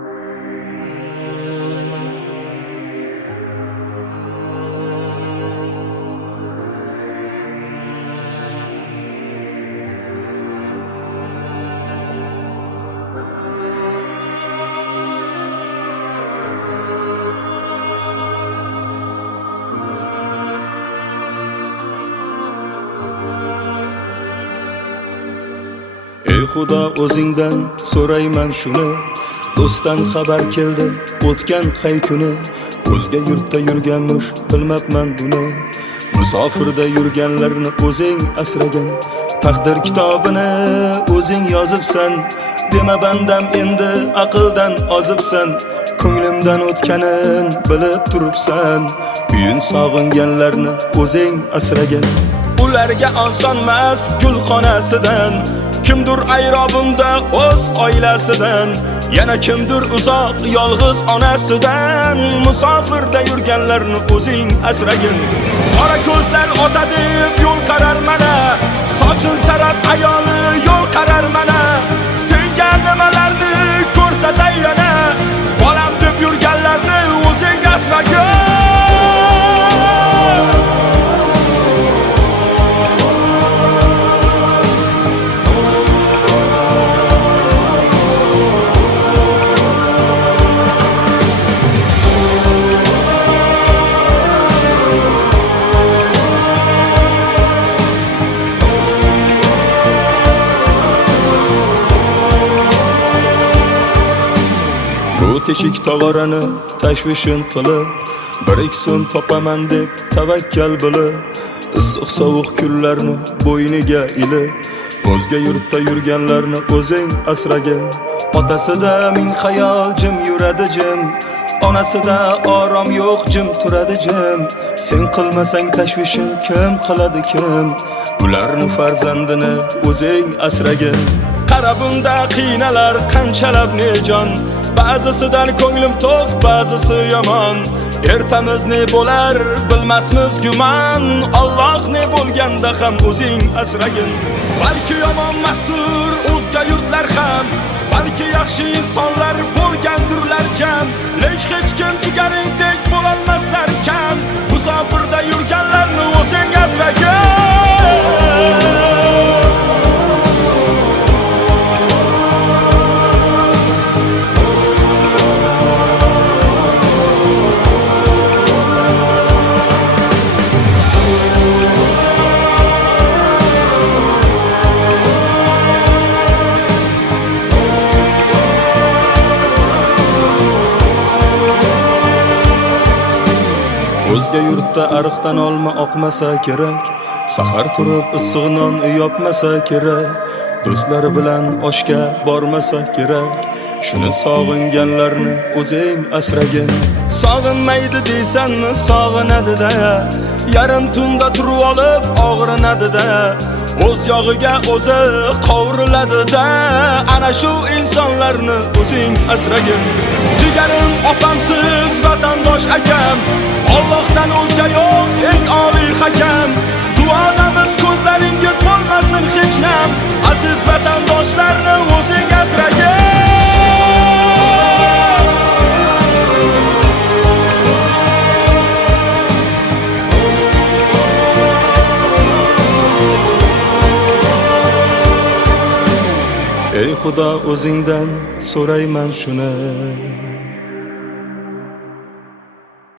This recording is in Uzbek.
Ey Xudo, o'zingdan so'rayman shuni, do'stdan xabar keldi o'tgan qay kuni. O'zga yurtda yurganmish, bilmabman buni. Musofirda yurganlarni o'zing asragan, taqdir kitobini o'zing yozibsan. Dema bandam endi aqldan ozibsan, ko'nglimdan o'tganin bilib turibsan. Uyin sog'inganlarni o'zing asragan, ularga osonmas gulxonasidan. Kimdir ayrobunda o'z oilasidan, yana kimdir uzoq yolg'iz onasidan. Musofirda yurganlarni o'zing asragin. Qora ko'zlar ota deb yo'l qarar mana, sochil tarab ayoli yo'l qarar mana. Senga nimalarni ko'rsatay yana, bolam deb yurganlarni o'zing asragin. Bu teshik tog'orani tashvishin qilib, bir ikson topaman deb tavakkal bo'lib, issiq sovuq kunlarni bo'yniga ilib, o'zga yurtda yurganlarni o'zing asragin. Otasida ming xayol jim yuradi jim, onasida orom yo'q jim turadi jim. Sen qilmasang tashvishin kim qiladi kim? Ularni farzandini o'zing asragin. Qara bunda qiynalar qanchalab nejon, ba'zisidan ko'nglim to'q, ba'zisi yomon. Ertamiz ne bo'lar bilmasmiz gumon, Alloh ne bo'lganda ham o'zing asragin. Balki yomon mastur o'zga yurtlar ham, balki yaxshi insonlar bo'lgandirlar kam, lek hech kim jigaringdek bo'lolmaslar kam. Musofirda yurganlarni o'zing asragin. O'zga yurtda ariqdan olma oqmasa kerak, sahar turib issiq non yopmasa kerak, do'stlari bilan oshga bormasa kerak. Shuni sog'inganlarni o'zing asragin. Sog'inmaydi deysanmi, sog'inadi-da, yarim tunda turib olib og'rinadi-da, o'z yog'iga o'zi qovuriladi-da. Ana shu insonlarni o'zing asragin. Jigarim opamsiz vatandosh akam, Allohdan o'zga yo'q eng oliy hakam. Duodamiz ko'zlaringiz bo'lmasin hech nam, aziz vatandoshlarni o'zing asragin. Ey Xudo, o'zingdan so'rayman shuni,